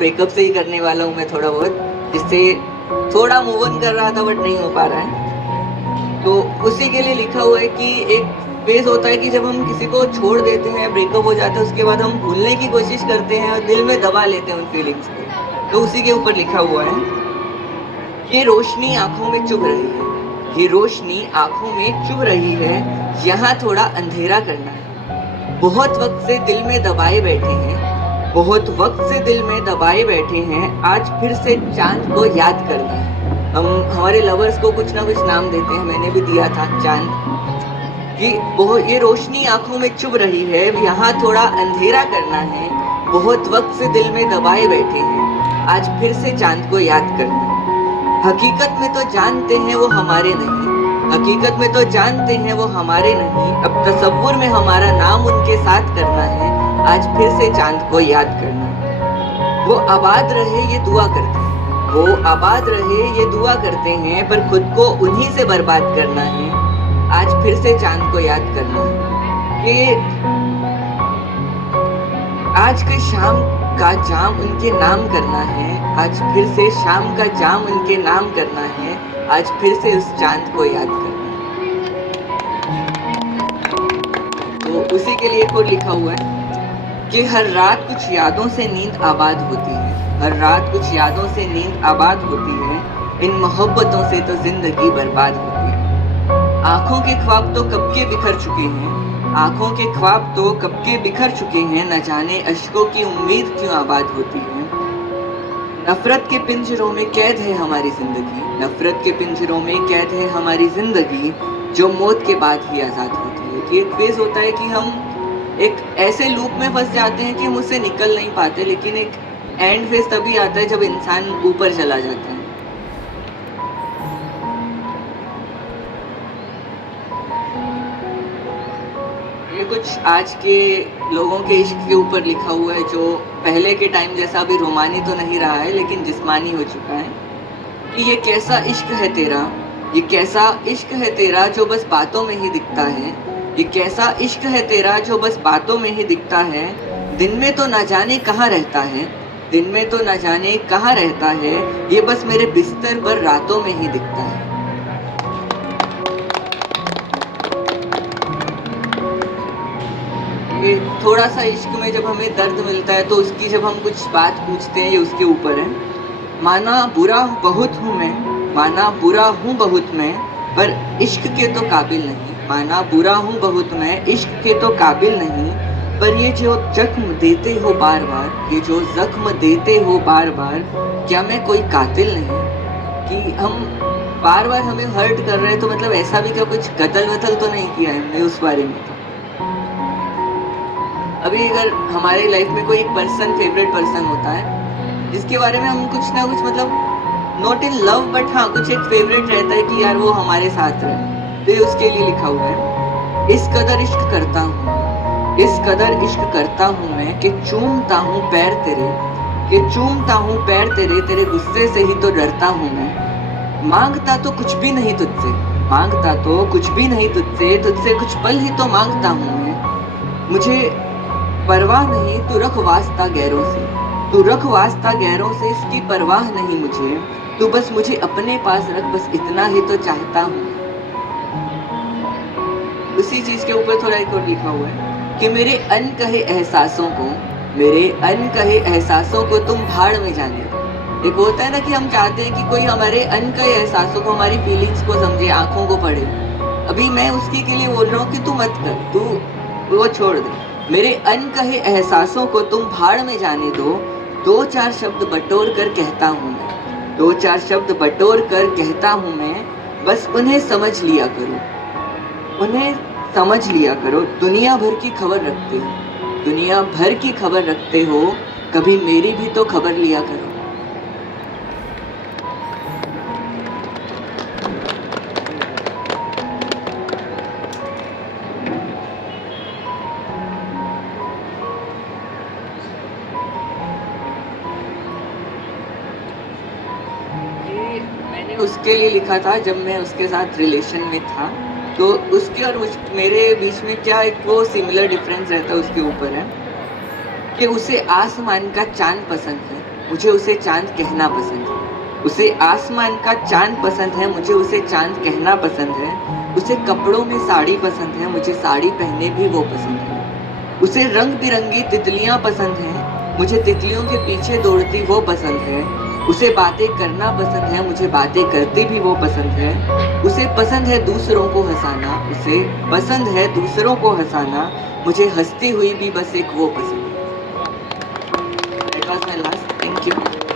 Breakup से ही करने वाला हूँ मैं थोड़ा बहुत, जिससे थोड़ा मूव ऑन कर रहा था बट नहीं हो पा रहा है। तो उसी के लिए लिखा हुआ है कि एक फेज होता है कि जब हम किसी को छोड़ देते हैं, ब्रेकअप हो जाता है, उसके बाद हम भूलने की कोशिश करते हैं और दिल में दबा लेते हैं उन फीलिंग्स को। तो उसी के ऊपर लिखा हुआ है, ये रोशनी आंखों में चुभ रही है, ये रोशनी आंखों में चुभ रही है, यहाँ थोड़ा अंधेरा करना है। बहुत वक्त से दिल में दबाए बैठे हैं, बहुत वक्त से दिल में दबाए बैठे हैं, आज फिर से चांद को याद करना है। हम हमारे लवर्स को कुछ ना कुछ नाम देते हैं, मैंने भी दिया था चांद, कि ये रोशनी आंखों में चुभ रही है, यहाँ थोड़ा अंधेरा करना है। बहुत वक्त से दिल में दबाए बैठे हैं, आज फिर से चांद को याद करना है। हकीकत में तो जानते हैं वो हमारे नहीं, हकीकत में तो जानते हैं वो हमारे नहीं, अब तसव्वुर में हमारा नाम उनके साथ करना है, आज फिर से चांद को याद करना है। वो आबाद रहे ये दुआ करते हैं, वो आबाद रहे ये दुआ करते हैं, पर खुद को उन्हीं से बर्बाद करना है, आज फिर से चांद को याद करना है। कि आज के शाम का जाम उनके नाम करना है, आज फिर से शाम का जाम उनके नाम करना है, आज फिर से उस चांद को याद करना है। तो उसी के लिए को लिखा हुआ है कि हर रात कुछ यादों से नींद आबाद होती है, हर रात कुछ यादों से नींद आबाद होती है, इन मोहब्बतों से तो जिंदगी बर्बाद होती है। आंखों के ख्वाब तो कब के बिखर चुके हैं, आंखों के ख्वाब तो कब के बिखर चुके हैं, न जाने अश्कों की उम्मीद क्यों आबाद होती है। नफरत के पिंजरों में कैद है हमारी जिंदगी, नफरत के पिंजरों में कैद है हमारी जिंदगी, जो मौत के बाद ही आज़ाद होती है। कि एक फेज होता है कि हम एक ऐसे लूप में फंस जाते हैं कि हम उससे निकल नहीं पाते, लेकिन एक एंड फेज तभी आता है जब इंसान ऊपर चला जाता है। ये कुछ आज के लोगों के इश्क के ऊपर लिखा हुआ है, जो पहले के टाइम जैसा अभी रोमानी तो नहीं रहा है लेकिन जिस्मानी हो चुका है। कि ये कैसा इश्क है तेरा, ये कैसा इश्क है तेरा, जो बस बातों में ही दिखता है, ये कैसा इश्क है तेरा, जो बस बातों में ही दिखता है, दिन में तो ना जाने कहाँ रहता है, दिन में तो ना जाने कहाँ रहता है, ये बस मेरे बिस्तर पर रातों में ही दिखता है। ये थोड़ा सा इश्क में जब हमें दर्द मिलता है तो उसकी जब हम कुछ बात पूछते हैं, ये उसके ऊपर है। माना बुरा बहुत हूँ मैं, माना बुरा हूँ बहुत मैं, पर इश्क के तो काबिल नहीं, माना बुरा हूँ बहुत मैं, इश्क के तो काबिल नहीं, पर ये जो जख्म देते हो बार बार, ये जो जख्म देते हो बार बार, क्या मैं कोई कातिल नहीं। कि हम बार बार हमें हर्ट कर रहे हैं, तो मतलब ऐसा भी क्या कुछ कत्ल वतल तो नहीं किया है हमने उस बारे में। तो अभी अगर हमारे लाइफ में कोई एक पर्सन, फेवरेट पर्सन होता है, जिसके बारे में हम कुछ ना कुछ मतलब नॉट इन लव बट हाँ कुछ एक फेवरेट रहता है कि यार वो हमारे साथ रहे, तो ये उसके लिए लिखा हुआ है। इस कदर इश्क करता हूँ, इस कदर इश्क करता हूँ मैं, कि चूमता हूँ पैर तेरे, कि चूमता हूँ पैर तेरे, तेरे गुस्से से ही तो डरता हूँ मैं। मांगता तो कुछ भी नहीं तुझसे, मांगता तो कुछ भी नहीं तुझसे, तुझसे कुछ पल ही तो मांगता हूँ मैं। मुझे परवाह नहीं तू रख वास्ता गैरों से, तू रख वास्ता गैरों से, इसकी परवाह नहीं मुझे, तू बस मुझे अपने पास रख, बस इतना ही तो चाहता हूँ। उसी चीज के ऊपर थोड़ा एक और लिखा हुआ है कि मेरे अनकहे एहसासों को, मेरे अनकहे एहसासों को तुम भाड़ में जाने दो। एक होता है ना कि हम चाहते हैं कि कोई हमारे अनकहे एहसासों को, हमारी फीलिंग्स को समझे, आंखों को पढ़े। अभी मैं उसकी के लिए बोल रहा हूँ कि तू मत कर, तू वो छोड़ दे। मेरे अनकहे एहसासों को तुम भाड़ में जाने दो, दो चार शब्द बटोर कर कहता हूँ मैं, दो चार शब्द बटोर कर कहता हूँ मैं, बस उन्हें समझ लिया करो, उन्हें समझ लिया करो। दुनिया भर की खबर रखते हो, दुनिया भर की खबर रखते हो, कभी मेरी भी तो खबर लिया करो। मैंने उसके लिए लिखा था जब मैं उसके साथ रिलेशन में था, तो उसके और मेरे बीच में क्या एक वो सिमिलर डिफरेंस रहता है उसके ऊपर है कि उसे आसमान का चांद पसंद है, मुझे उसे चांद कहना पसंद है। उसे आसमान का चांद पसंद है, मुझे उसे चांद कहना पसंद है। उसे कपड़ों में साड़ी पसंद है, मुझे साड़ी पहनने भी वो पसंद है। उसे रंग बिरंगी तितलियां पसंद हैं, मुझे तितलियों के पीछे दौड़ती वो पसंद है। उसे बातें करना पसंद है, मुझे बातें करती भी वो पसंद है। उसे पसंद है दूसरों को हंसाना, उसे पसंद है दूसरों को हंसाना, मुझे हंसती हुई भी बस एक वो पसंद है। That was my last. Thank you.